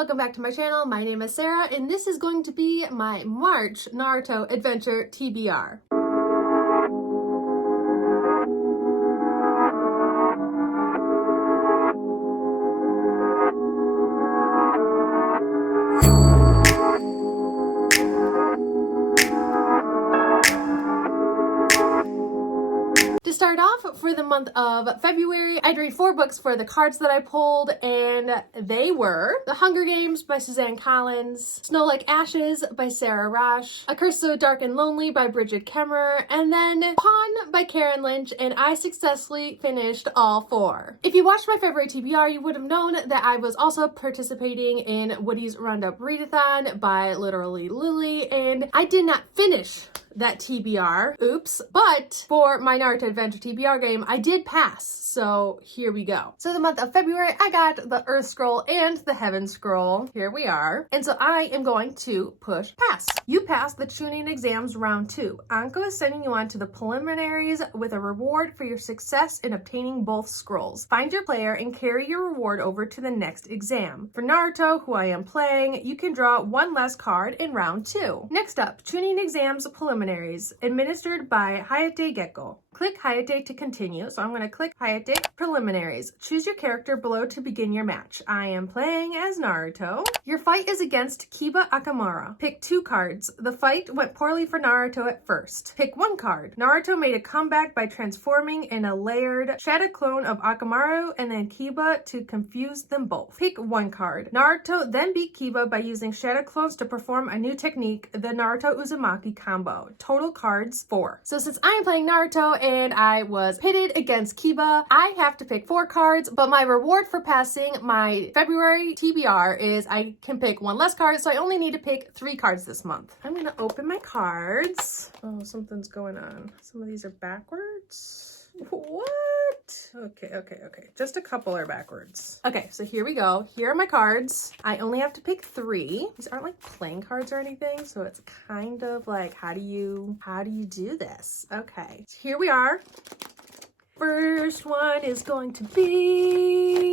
welcome back to my channel. My name is Sarah and this is going to be my March Naruto Adventure TBR. To start off, for the month of February, I'd read 4 books for the cards that I pulled, and they were The Hunger Games by Suzanne Collins, Snow Like Ashes by Sarah Rosh, A Curse So Dark and Lonely by Bridget Kemmerer, and then Pawn by Karen Lynch, and I successfully finished all 4. If you watched my February TBR, you would have known that I was also participating in Woody's Roundup Readathon by Literally Lily, and I did not finish that TBR. Oops. But for my Naruto Adventure TBR game, I did pass. So here we go. So the month of February, I got the Earth Scroll and the Heaven Scroll. Here we are. And so I am going to push pass. You passed the tuning exams round 2. Anko is sending you on to the preliminaries with a reward for your success in obtaining both scrolls. Find your player and carry your reward over to the next exam. For Naruto, who I am playing, you can draw 1 less card in round 2. Next up, tuning exams preliminaries, administered by Hayate Gekko. Click Hayate to continue. So I'm going to click Hayate Preliminaries. Choose your character below to begin your match. I am playing as Naruto. Your fight is against Kiba Akamura. Pick 2 cards. The fight went poorly for Naruto at first. Pick 1 card. Naruto made a comeback by transforming in a layered shadow clone of Akamaru and then Kiba to confuse them both. Pick 1 card. Naruto then beat Kiba by using shadow clones to perform a new technique, the Naruto Uzumaki combo. Total cards 4. So since I am playing Naruto and I was pitted against Kiba, I have to pick 4 cards, but my reward for passing my February TBR is I can pick 1 less card, so I only need to pick 3 cards this month. I'm gonna open my cards. Oh, something's going on. Some of these are backwards. What? Okay. Just a couple are backwards. Okay, so here we go. Here are my cards. I only have to pick 3. These aren't like playing cards or anything, so it's kind of like, how do you do this? Okay, so here we are. First one is going to be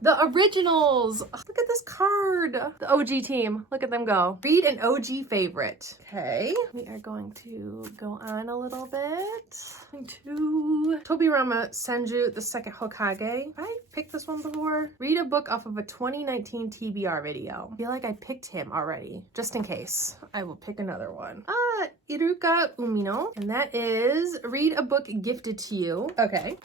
the originals. Look at this card. The OG team. Look at them go. Read an OG favorite. Okay. We are going to go on a little bit. To Tobirama Senju, the second Hokage. I picked this one before. Read a book off of a 2019 TBR video. I feel like I picked him already. Just in case. I will pick another one. Iruka Umino. And that is read a book gifted to you. Okay.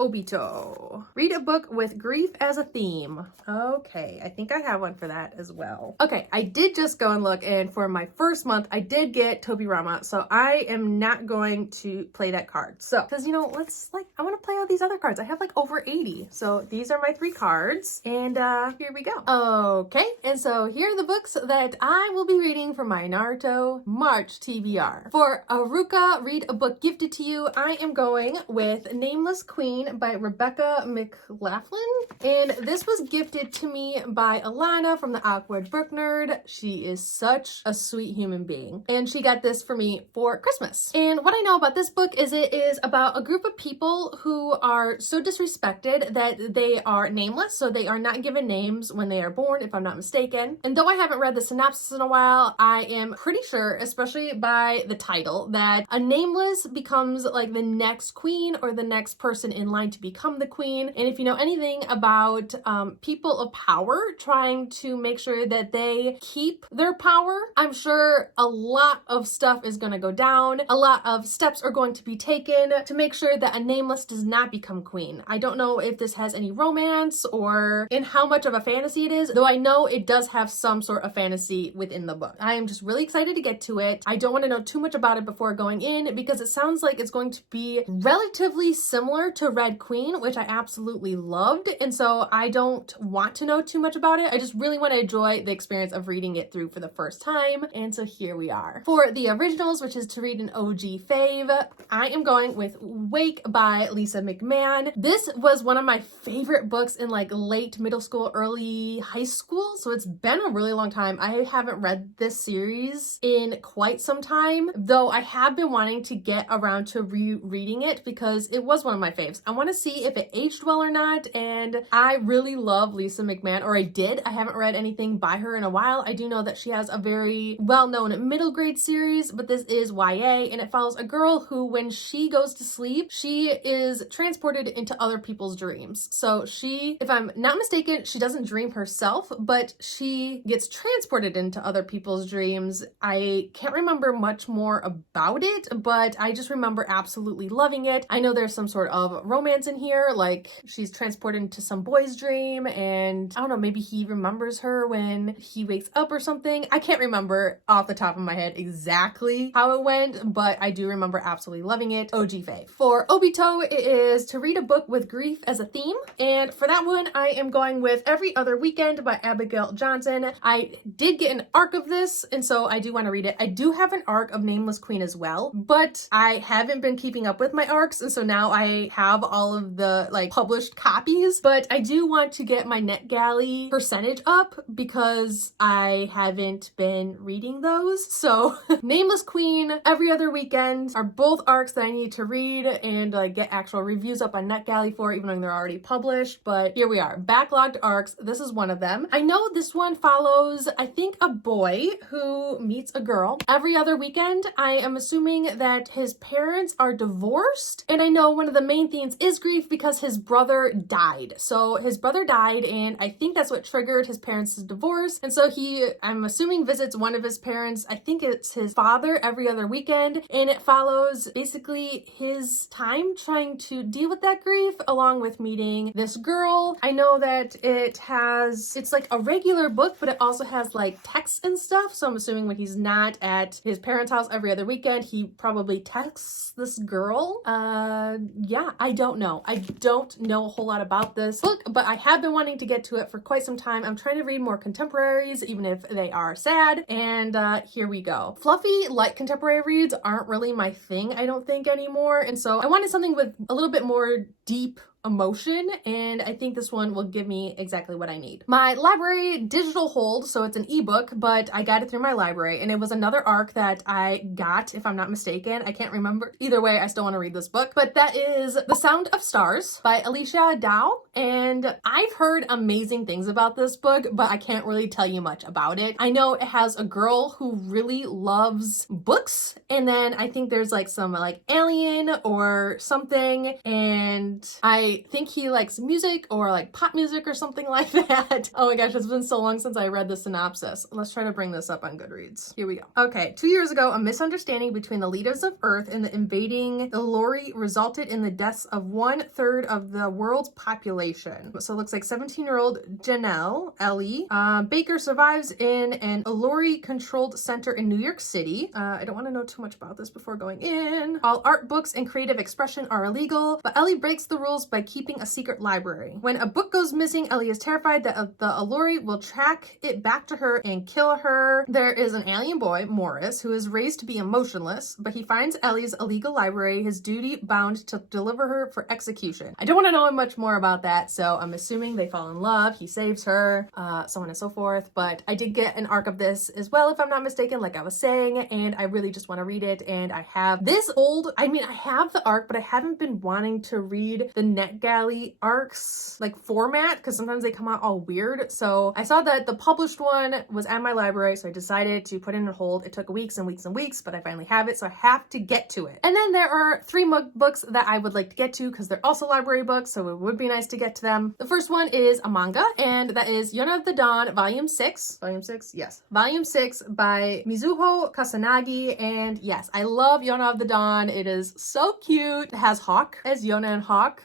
Obito. Read a book with grief as a theme. Okay, I think I have one for that as well. Okay, I did just go and look, and for my first month, I did get Tobirama, so I am not going to play that card. So, because, you know, I want to play all these other cards. I have like over 80. So these are my 3 cards, and here we go. Okay, and so here are the books that I will be reading for my Naruto March TBR. For Aruka, read a book gifted to you, I am going with Nameless Queen by Rebecca McLaughlin, and this was gifted to me by Alana from the Awkward Book Nerd. She is such a sweet human being, and she got this for me for Christmas. And what I know about this book is it is about a group of people who are so disrespected that they are nameless, so they are not given names when they are born, if I'm not mistaken. And though I haven't read the synopsis in a while, I am pretty sure, especially by the title, that a nameless becomes like the next queen or the next person in line to become the queen. And if you know anything about people of power trying to make sure that they keep their power, I'm sure a lot of stuff is going to go down. A lot of steps are going to be taken to make sure that a nameless does not become queen. I don't know if this has any romance or in how much of a fantasy it is, though I know it does have some sort of fantasy within the book. I am just really excited to get to it. I don't want to know too much about it before going in because it sounds like it's going to be relatively similar to Red Queen, which I absolutely loved, and so I don't want to know too much about it. I just really want to enjoy the experience of reading it through for the first time, and so here we are. For the originals, which is to read an OG fave, I am going with Wake by Lisa McMahon. This was one of my favorite books in like late middle school, early high school, so it's been a really long time. I haven't read this series in quite some time, though I have been wanting to get around to rereading it because it was one of my faves. I want to see if it aged well or not. And I really love Lisa McMahon, or I did. I haven't read anything by her in a while. I do know that she has a very well-known middle grade series, but this is YA, and it follows a girl who, when she goes to sleep, she is transported into other people's dreams. So she, if I'm not mistaken, she doesn't dream herself, but she gets transported into other people's dreams. I can't remember much more about it, but I just remember absolutely loving it. I know there's some sort of romance in here, like she's transported into some boy's dream, and I don't know, maybe he remembers her when he wakes up or something. I can't remember off the top of my head exactly how it went, but I do remember absolutely loving it. OG fave. For Obito, it is to read a book with grief as a theme, and for that one, I am going with Every Other Weekend by Abigail Johnson. I did get an arc of this, and so I do want to read it. I do have an arc of Nameless Queen as well, but I haven't been keeping up with my arcs, and so now I have all of the like published copies, but I do want to get my NetGalley percentage up because I haven't been reading those. So Nameless Queen, Every Other Weekend are both arcs that I need to read and get actual reviews up on NetGalley for, even though they're already published. But here we are, backlogged arcs. This is one of them. I know this one follows, I think, a boy who meets a girl. Every Other Weekend, I am assuming that his parents are divorced, and I know one of the main themes is grief because his brother died. So his brother died, and I think that's what triggered his parents' divorce, and so he, I'm assuming, visits one of his parents, I think it's his father, every other weekend, and it follows basically his time trying to deal with that grief along with meeting this girl. I know that it's like a regular book, but it also has like text and stuff, so I'm assuming when he's not at his parents' house every other weekend, he probably texts this girl. Yeah, I don't know. I don't know a whole lot about this book, but I have been wanting to get to it for quite some time. I'm trying to read more contemporaries, even if they are sad, and here we go. Fluffy, light contemporary reads aren't really my thing, I don't think, anymore, and so I wanted something with a little bit more deep emotion, and I think this one will give me exactly what I need. My library digital hold, so it's an ebook, but I got it through my library, and it was another arc that I got, if I'm not mistaken. I can't remember. Either way, I still want to read this book, but that is The Sound of Stars by Alicia Dow, and I've heard amazing things about this book, but I can't really tell you much about it. I know it has a girl who really loves books, and then I think there's like some like alien or something, and I think he likes music or like pop music or something like that. Oh my gosh, it's been so long since I read the synopsis. Let's try to bring this up on Goodreads. Here we go. Okay, 2 years ago, a misunderstanding between the leaders of Earth and the invading Ilori resulted in the deaths of 1/3 of the world's population. So it looks like 17-year-old Janelle Ellie Baker survives in an Ilori-controlled center in New York City. I don't want to know too much about this before going in. All art, books, and creative expression are illegal, but Ellie breaks the rules by keeping a secret library. When a book goes missing, Ellie is terrified that the Ilori will track it back to her and kill her. There is an alien boy, Morris, who is raised to be emotionless, but he finds Ellie's illegal library his duty bound to deliver her for execution. I don't want to know much more about that, so I'm assuming they fall in love, he saves her, so on and so forth, but I did get an arc of this as well, if I'm not mistaken, like I was saying, and I really just want to read it, and I have this I have the arc, but I haven't been wanting to read the NetGalley arcs like format because sometimes they come out all weird. So I saw that the published one was at my library, so I decided to put it in a hold. It took weeks and weeks and weeks, but I finally have it, so I have to get to it. And then there are 3 books that I would like to get to because they're also library books, so it would be nice to get to them. The first one is a manga, and that is Yona of the Dawn, Volume 6. Volume 6? Yes. Volume 6 by Mizuho Kasanagi, and yes, I love Yona of the Dawn. It is so cute. It has Hawk as Yona and Hawk.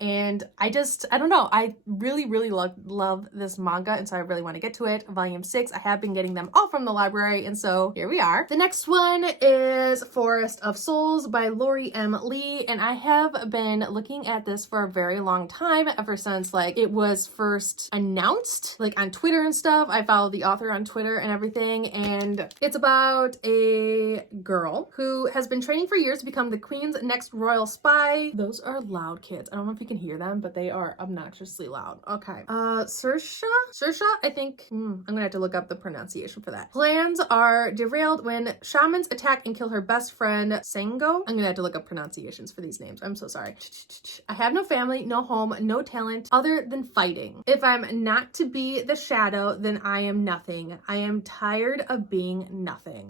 And I don't know, I really love this manga, and so I really want to get to it. Volume 6, I have been getting them all from the library, and so here we are. The next one is Forest of Souls by Lori M. Lee, and I have been looking at this for a very long time, ever since like it was first announced, like on Twitter and stuff. I follow the author on Twitter and everything, and it's about a girl who has been training for years to become the queen's next royal spy. Those are loud kids. I don't know if you can hear them, but they are obnoxiously loud. Okay. Saoirse, I think, I'm gonna have to look up the pronunciation for that. Plans are derailed when shamans attack and kill her best friend, Sango. I'm gonna have to look up pronunciations for these names. I'm so sorry. I have no family, no home, no talent other than fighting. If I'm not to be the shadow, then I am nothing. I am tired of being nothing.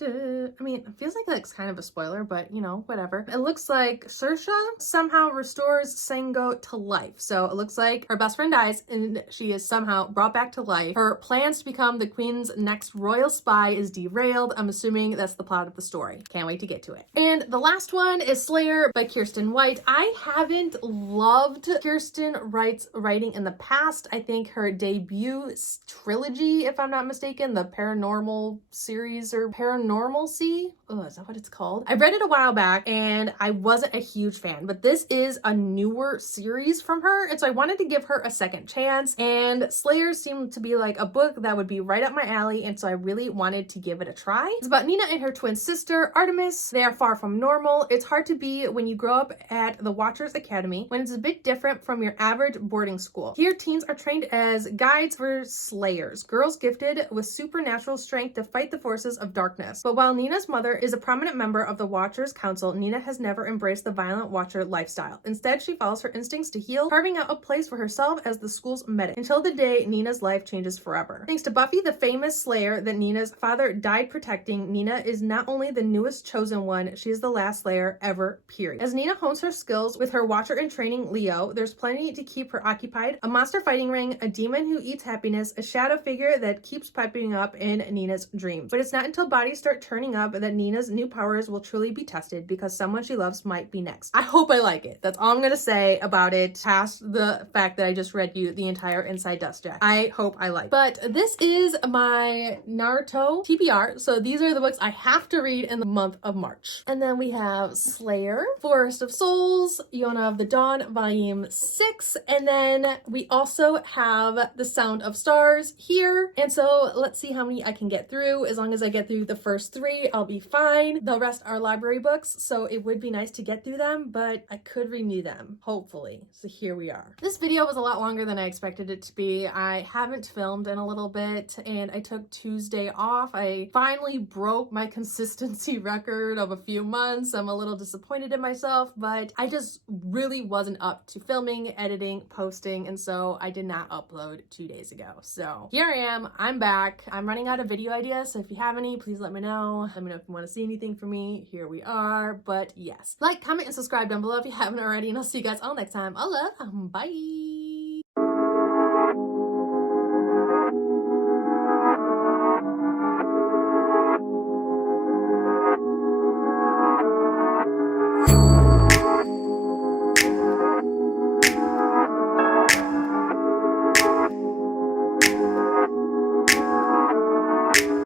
I mean, it feels like that's kind of a spoiler, but you know, whatever. It looks like Saoirse somehow restores Sango to life. So it looks like her best friend dies and she is somehow brought back to life. Her plans to become the queen's next royal spy is derailed. I'm assuming that's the plot of the story. Can't wait to get to it. And the last one is Slayer by Kiersten White. I haven't loved Kiersten White's writing in the past. I think her debut trilogy, if I'm not mistaken, the Paranormal series or Paranormalcy. Oh, is that what it's called? I read it a while back and I wasn't a huge fan, but this is a newer series from her. And so I wanted to give her a second chance, and Slayer seemed to be like a book that would be right up my alley. And so I really wanted to give it a try. It's about Nina and her twin sister, Artemis. They are far from normal. It's hard to be when you grow up at the Watchers Academy, when it's a bit different from your average boarding school. Here, teens are trained as guides for slayers, girls gifted with supernatural strength to fight the forces of darkness. But while Nina's mother is a prominent member of the Watchers Council, Nina has never embraced the violent Watcher lifestyle. Instead, she follows her instincts to heal, carving out a place for herself as the school's medic, until the day Nina's life changes forever. Thanks to Buffy, the famous Slayer that Nina's father died protecting, Nina is not only the newest chosen one, she is the last Slayer ever, period. As Nina hones her skills with her Watcher in training, Leo, there's plenty to keep her occupied: a monster fighting ring, a demon who eats happiness, a shadow figure that keeps piping up in Nina's dreams. But it's not until bodies start turning up that Nina's new powers will truly be tested, because someone she loves might be next. I hope I like it. That's all I'm gonna say about it, past the fact that I just read you the entire Inside Dust Jack. I hope I like it. But this is my Naruto TBR, so these are the books I have to read in the month of March. And then we have Slayer, Forest of Souls, Yona of the Dawn, Volume 6, and then we also have The Sound of Stars here. And so let's see how many I can get through. As long as I get through the first 3, I'll be fine. The rest are library books, so it would be nice to get through them, but I could renew them, hopefully. So here we are. This video was a lot longer than I expected it to be. I haven't filmed in a little bit, and I took Tuesday off. I finally broke my consistency record of a few months. I'm a little disappointed in myself, but I just really wasn't up to filming, editing, posting, and so I did not upload 2 days ago. So here I am. I'm back. I'm running out of video ideas, so if you have any, please let me know. Let me know if you want to see anything from me. Here we are. But yes, like, comment, and subscribe down below if you haven't already, and I'll see you guys all next time. Bye.